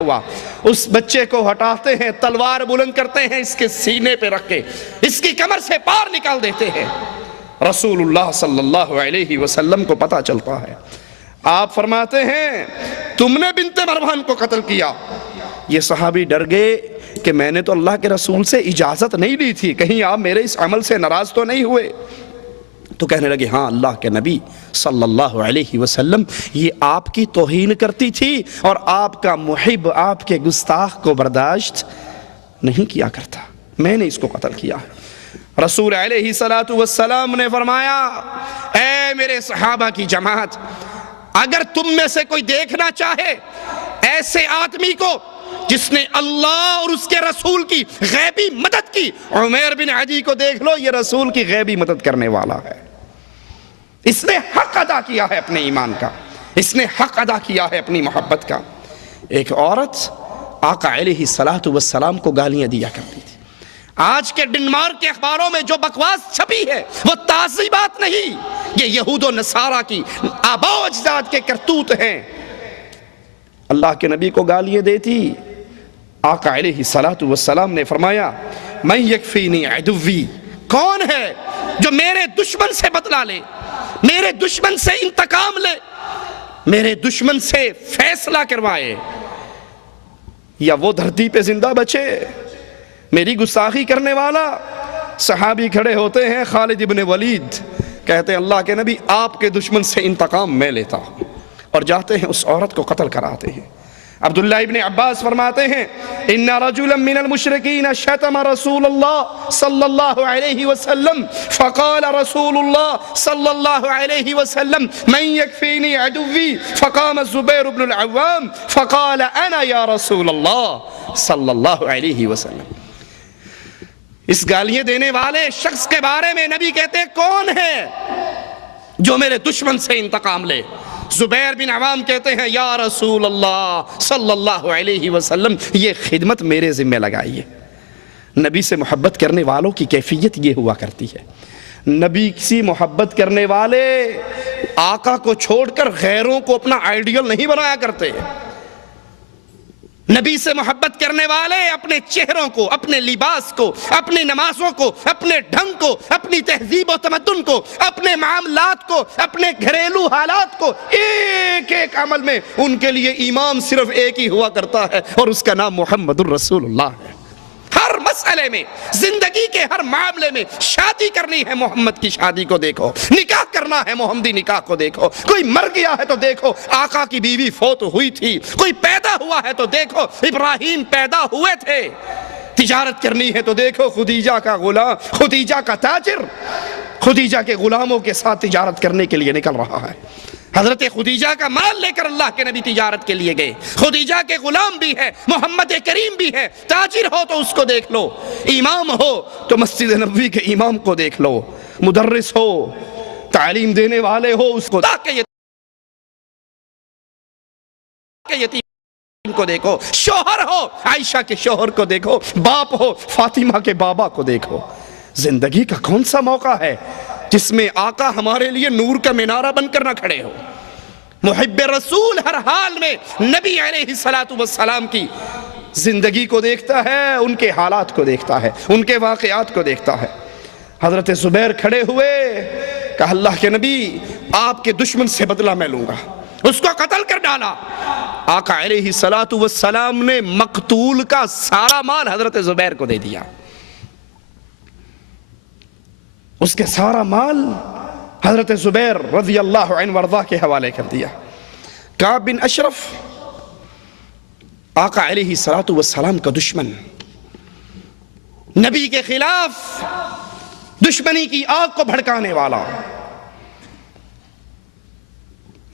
ہوا، اس بچے کو ہٹاتے ہیں، تلوار بلند کرتے ہیں، اس کے سینے پہ رکھ کے اس کی کمر سے پار نکال دیتے ہیں۔ رسول اللہ صلی اللہ علیہ وسلم کو پتہ چلتا ہے، آپ فرماتے ہیں تم نے بنت مروان کو قتل کیا۔ یہ صحابی ڈر گئے کہ میں نے تو اللہ کے رسول سے اجازت نہیں لی تھی، کہیں آپ میرے اس عمل سے ناراض تو نہیں ہوئے؟ تو کہنے لگے ہاں اللہ کے نبی صلی اللہ علیہ وسلم یہ آپ کی توہین کرتی تھی اور آپ کا محب آپ کے گستاخ کو برداشت نہیں کیا کرتا، میں نے اس کو قتل کیا۔ رسول علیہ السلام نے فرمایا اے میرے صحابہ کی جماعت، اگر تم میں سے کوئی دیکھنا چاہے ایسے آدمی کو جس نے اللہ اور اس کے رسول کی غیبی مدد کی، عمیر بن عدی کو دیکھ لو، یہ رسول کی غیبی مدد کرنے والا ہے، اس نے حق ادا کیا ہے اپنے ایمان کا، اس نے حق ادا کیا ہے اپنی محبت کا۔ ایک عورت آقا علیہ السلام کو گالیاں دیا کرتی تھی۔ آج کے ڈنمارک کے اخباروں میں جو بکواس چھپی ہے وہ تازی بات نہیں، یہ یہود و نصارہ کی آباء و اجداد کے کرتوت ہیں۔ اللہ کے نبی کو گالیاں دیتی، آقا علیہ السلام نے فرمایا من یکفینی عدوی، کون ہے جو میرے دشمن سے بدلہ لے، میرے دشمن سے انتقام لے، میرے دشمن سے فیصلہ کروائے، یا وہ دھرتی پہ زندہ بچے؟ میری گستاخی کرنے والا؟ صحابی کھڑے ہوتے ہیں، خالد ابن ولید کہتے ہیں اللہ کے نبی آپ کے دشمن سے انتقام میں لیتا ہوں، اور جاتے ہیں اس عورت کو قتل کراتے ہیں۔ عبداللہ ابن عباس فرماتے ہیں ان رجلا من المشرکین شتم رسول اللہ صلی اللہ علیہ وسلم فقال رسول اللہ صلی اللہ علیہ وسلم من یکفینی عدوی فقام الزبیر بن العوام فقال انا یا رسول اللہ صلی اللہ علیہ وسلم۔ اس گالیاں دینے والے شخص کے بارے میں نبی کہتے ہیں کون ہے جو میرے دشمن سے انتقام لے؟ زبیر بن عوام کہتے ہیں یا رسول اللہ صلی اللہ علیہ وسلم یہ خدمت میرے ذمہ لگائیے۔ نبی سے محبت کرنے والوں کی کیفیت یہ ہوا کرتی ہے، نبی سے محبت کرنے والے آقا کو چھوڑ کر غیروں کو اپنا آئیڈیل نہیں بنایا کرتے۔ نبی سے محبت کرنے والے اپنے چہروں کو، اپنے لباس کو، اپنی نمازوں کو، اپنے ڈھنگ کو، اپنی تہذیب و تمدن کو، اپنے معاملات کو، اپنے گھریلو حالات کو، ایک ایک عمل میں ان کے لیے امام صرف ایک ہی ہوا کرتا ہے اور اس کا نام محمد الرسول اللہ ہے۔ ہر مسئلے میں، زندگی کے ہر معاملے میں، شادی کرنی ہے محمد کی شادی کو دیکھو، نکاح کرنا ہے محمدی نکاح کو دیکھو، کوئی مر گیا ہے تو دیکھو آقا کی بیوی فوت ہوئی تھی، کوئی پیدا ہوا ہے تو دیکھو ابراہیم پیدا ہوئے تھے، تجارت کرنی ہے تو دیکھو خدیجہ کا غلام، خدیجہ کا تاجر خدیجہ کے غلاموں کے ساتھ تجارت کرنے کے لیے نکل رہا ہے۔ حضرت خدیجہ کا مال لے کر اللہ کے نبی تجارت کے لیے گئے، خدیجہ کے غلام بھی ہے، محمد کریم بھی ہے، تاجر ہو تو اس کو دیکھ لو، امام ہو تو مسجد نبوی کے امام کو دیکھ لو، مدرس ہو، تعلیم دینے والے ہو، اس کو یتیم کو دیکھو، شوہر ہو عائشہ کے شوہر کو دیکھو، باپ ہو فاطمہ کے بابا کو دیکھو۔ زندگی کا کون سا موقع ہے جس میں آقا ہمارے لیے نور کا مینارہ بن کر نہ کھڑے ہو؟ محب رسول ہر حال میں نبی علیہ السلام کی زندگی کو دیکھتا ہے، ان کے حالات کو دیکھتا ہے، ان کے واقعات کو دیکھتا ہے۔ حضرت زبیر کھڑے ہوئے، کہا اللہ کے نبی آپ کے دشمن سے بدلہ میں لوں گا، اس کو قتل کر ڈالا۔ آقا علیہ السلام نے مقتول کا سارا مال حضرت زبیر کو دے دیا، اس کے سارا مال حضرت زبیر رضی اللہ عنہ وارضاہ کے حوالے کر دیا۔ کعب بن اشرف آقا علیہ السلام کا دشمن، نبی کے خلاف دشمنی کی آگ کو بھڑکانے والا،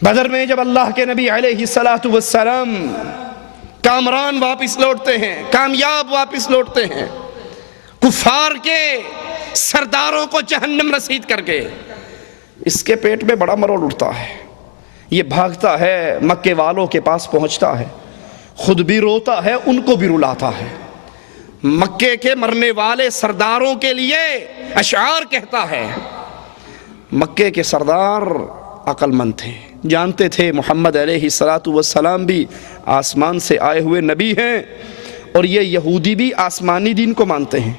بدر میں جب اللہ کے نبی علیہ السلام کامران واپس لوٹتے ہیں، کامیاب واپس لوٹتے ہیں، کفار کے سرداروں کو جہنم رسید کر کے، اس کے پیٹ میں بڑا مروڑ اٹھتا ہے، یہ بھاگتا ہے مکے والوں کے پاس پہنچتا ہے، خود بھی روتا ہے ان کو بھی رلاتا ہے، مکے کے مرنے والے سرداروں کے لیے اشعار کہتا ہے۔ مکے کے سردار عقل مند تھے، جانتے تھے محمد علیہ السلام بھی آسمان سے آئے ہوئے نبی ہیں، اور یہ یہودی بھی آسمانی دین کو مانتے ہیں،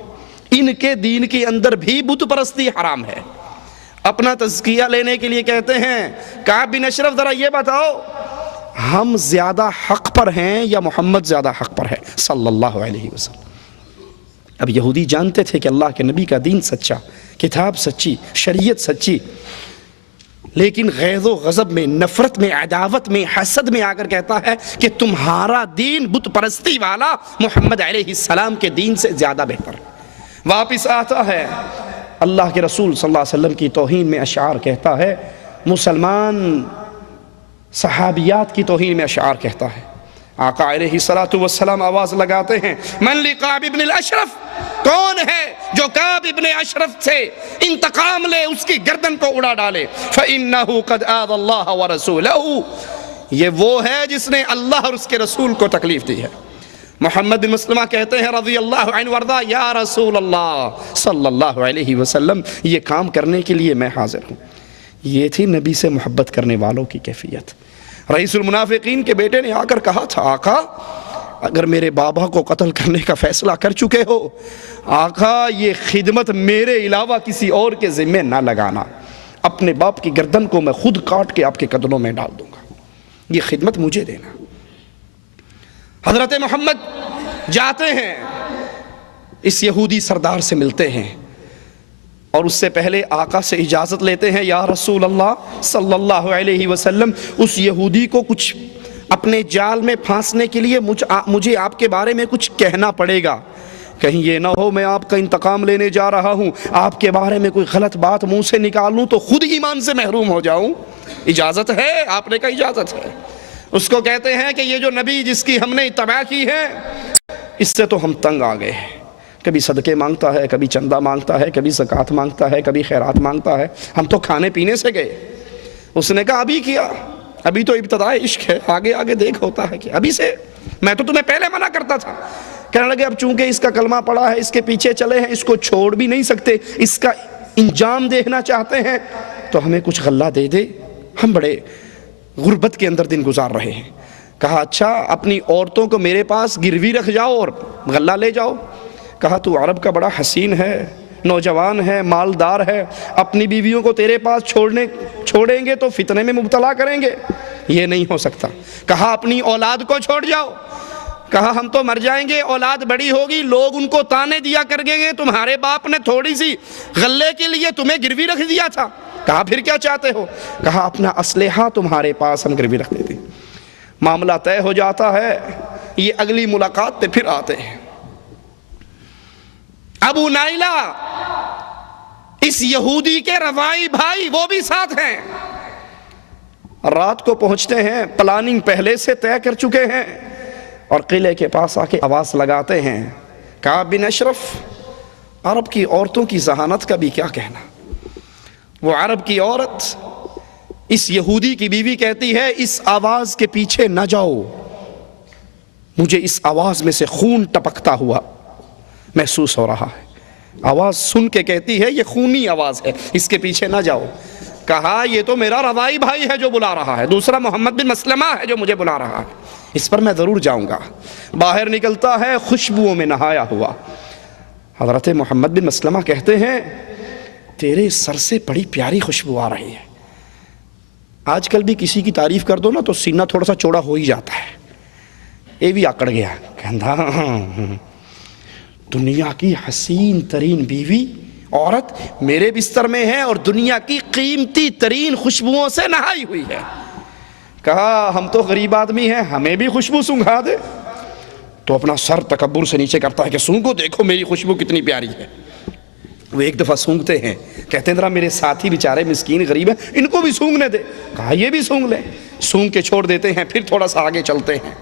ان کے دین کے اندر بھی بت پرستی حرام ہے۔ اپنا تزکیہ لینے کے لیے کہتے ہیں کعب بن اشرف ذرا یہ بتاؤ ہم زیادہ حق پر ہیں یا محمد زیادہ حق پر ہے صلی اللہ علیہ وسلم۔ اب یہودی جانتے تھے کہ اللہ کے نبی کا دین سچا، کتاب سچی، شریعت سچی، لیکن غیظ و غضب میں، نفرت میں، عداوت میں، حسد میں آ کر کہتا ہے کہ تمہارا دین بت پرستی والا محمد علیہ السلام کے دین سے زیادہ بہتر ہے۔ واپس آتا ہے اللہ کے رسول صلی اللہ علیہ وسلم کی توہین میں اشعار کہتا ہے، مسلمان صحابیات کی توہین میں اشعار کہتا ہے۔ آقا علیہ السلام آواز لگاتے ہیں من لقعب ابن الاشرف، کون ہے جو کعب ابن اشرف سے انتقام لے، اس کی گردن کو اڑا ڈالے۔ فَإِنَّهُ قَدْ آذَى اللَّهَ وَرَسُولَهُ، یہ وہ ہے جس نے اللہ اور اس کے رسول کو تکلیف دی ہے۔ محمد بن مسلمہ کہتے ہیں رضی اللہ عنہ وارضا، یا رسول اللہ صلی اللہ علیہ وسلم، یہ کام کرنے کے لیے میں حاضر ہوں۔ یہ تھی نبی سے محبت کرنے والوں کی کیفیت۔ رئیس المنافقین کے بیٹے نے آ کر کہا تھا آقا اگر میرے بابا کو قتل کرنے کا فیصلہ کر چکے ہو، آقا یہ خدمت میرے علاوہ کسی اور کے ذمہ نہ لگانا، اپنے باپ کی گردن کو میں خود کاٹ کے آپ کے قدموں میں ڈال دوں گا، یہ خدمت مجھے دینا۔ حضرت محمد جاتے ہیں، اس یہودی سردار سے ملتے ہیں، اور اس سے پہلے آقا سے اجازت لیتے ہیں یا رسول اللہ صلی اللہ علیہ وسلم، اس یہودی کو کچھ اپنے جال میں پھانسنے کے لیے مجھے آپ کے بارے میں کچھ کہنا پڑے گا، کہیں یہ نہ ہو میں آپ کا انتقام لینے جا رہا ہوں، آپ کے بارے میں کوئی غلط بات منہ سے نکالوں تو خود ایمان سے محروم ہو جاؤں۔ اجازت ہے؟ آپ نے کہا اجازت ہے۔ اس کو کہتے ہیں کہ یہ جو نبی جس کی ہم نے اتباع کی ہے، اس سے تو ہم تنگ آ گئے ہیں، کبھی صدقے مانگتا ہے، کبھی چندہ مانگتا ہے، کبھی زکوٰۃ مانگتا ہے، کبھی خیرات مانگتا ہے، ہم تو کھانے پینے سے گئے۔ اس نے کہا ابھی کیا، ابھی تو ابتدائے عشق ہے، آگے آگے دیکھ ہوتا ہے کہ ابھی سے، میں تو تمہیں پہلے منع کرتا تھا۔ کہنے لگے اب چونکہ اس کا کلمہ پڑا ہے، اس کے پیچھے چلے ہیں، اس کو چھوڑ بھی نہیں سکتے، اس کا انجام دیکھنا چاہتے ہیں تو ہمیں کچھ غلہ دے دے، ہم بڑے غربت کے اندر دن گزار رہے ہیں۔ کہا اچھا اپنی عورتوں کو میرے پاس گروی رکھ جاؤ اور غلہ لے جاؤ۔ کہا تو عرب کا بڑا حسین ہے، نوجوان ہے، مالدار ہے، اپنی بیویوں کو تیرے پاس چھوڑیں گے تو فتنے میں مبتلا کریں گے، یہ نہیں ہو سکتا۔ کہا اپنی اولاد کو چھوڑ جاؤ۔ کہا ہم تو مر جائیں گے، اولاد بڑی ہوگی، لوگ ان کو تانے دیا کریں گے تمہارے باپ نے تھوڑی سی غلے کے لیے تمہیں گروی رکھ دیا تھا۔ کہا پھر کیا چاہتے ہو؟ کہا اپنا اسلحہ تمہارے پاس ہم گروی رکھ دیتے ہیں۔ معاملہ طے ہو جاتا ہے، یہ اگلی ملاقات پہ پھر آتے ہیں۔ ابو نائلہ اس یہودی کے روائی بھائی وہ بھی ساتھ ہیں، رات کو پہنچتے ہیں، پلاننگ پہلے سے طے کر چکے ہیں، اور قلعے کے پاس آ کے آواز لگاتے ہیں کعب بن اشرف، عرب کی عورتوں کی ذہانت کا بھی کیا کہنا۔ وہ عرب کی عورت اس یہودی کی بیوی کہتی ہے اس آواز کے پیچھے نہ جاؤ، مجھے اس آواز میں سے خون ٹپکتا ہوا محسوس ہو رہا ہے۔ آواز سن کے کہتی ہے یہ خونی آواز ہے، اس کے پیچھے نہ جاؤ۔ کہا یہ تو میرا روائی بھائی ہے جو بلا رہا ہے، دوسرا محمد بن مسلمہ ہے جو مجھے بلا رہا ہے، اس پر میں ضرور جاؤں گا۔ باہر نکلتا ہے خوشبوؤں میں نہایا ہوا۔ حضرت محمد بن مسلمہ کہتے ہیں تیرے سر سے بڑی پیاری خوشبو آ رہی ہے۔ آج کل بھی کسی کی تعریف کر دو نا تو سینہ تھوڑا سا چوڑا ہو ہی جاتا ہے۔ یہ بھی آکڑ گیا، کہندا دنیا کی حسین ترین بیوی عورت میرے بستر میں ہے اور دنیا کی قیمتی ترین خوشبوؤں سے نہائی ہوئی ہے۔ کہا ہم تو غریب آدمی ہیں، ہمیں بھی خوشبو سونگھا دے۔ تو اپنا سر تکبر سے نیچے کرتا ہے کہ سونگو، دیکھو میری خوشبو کتنی پیاری ہے۔ وہ ایک دفعہ سونگتے ہیں، کہتے ہیں ذرا میرے ساتھی بیچارے مسکین غریب ہیں، ان کو بھی سونگنے دے۔ کہا یہ بھی سونگ لیں، سونگ کے چھوڑ دیتے ہیں۔ پھر تھوڑا سا آگے چلتے ہیں،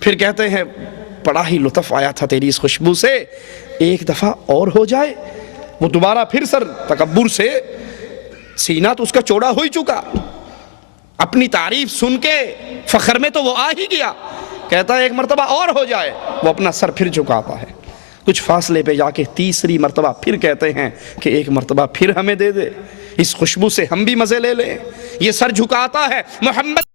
پھر کہتے ہیں بڑا ہی لطف آیا تھا تیری اس خوشبو سے، ایک دفعہ اور ہو جائے۔ وہ دوبارہ پھر سر تکبر سے، سینہ تو اس کا چوڑا ہو ہی چکا، اپنی تعریف سن کے فخر میں تو وہ آ ہی گیا، کہتا ہے ایک مرتبہ اور ہو جائے۔ وہ اپنا سر پھر جھکاتا ہے، کچھ فاصلے پہ جا کے تیسری مرتبہ پھر کہتے ہیں کہ ایک مرتبہ پھر ہمیں دے دے، اس خوشبو سے ہم بھی مزے لے لیں۔ یہ سر جھکاتا ہے محمد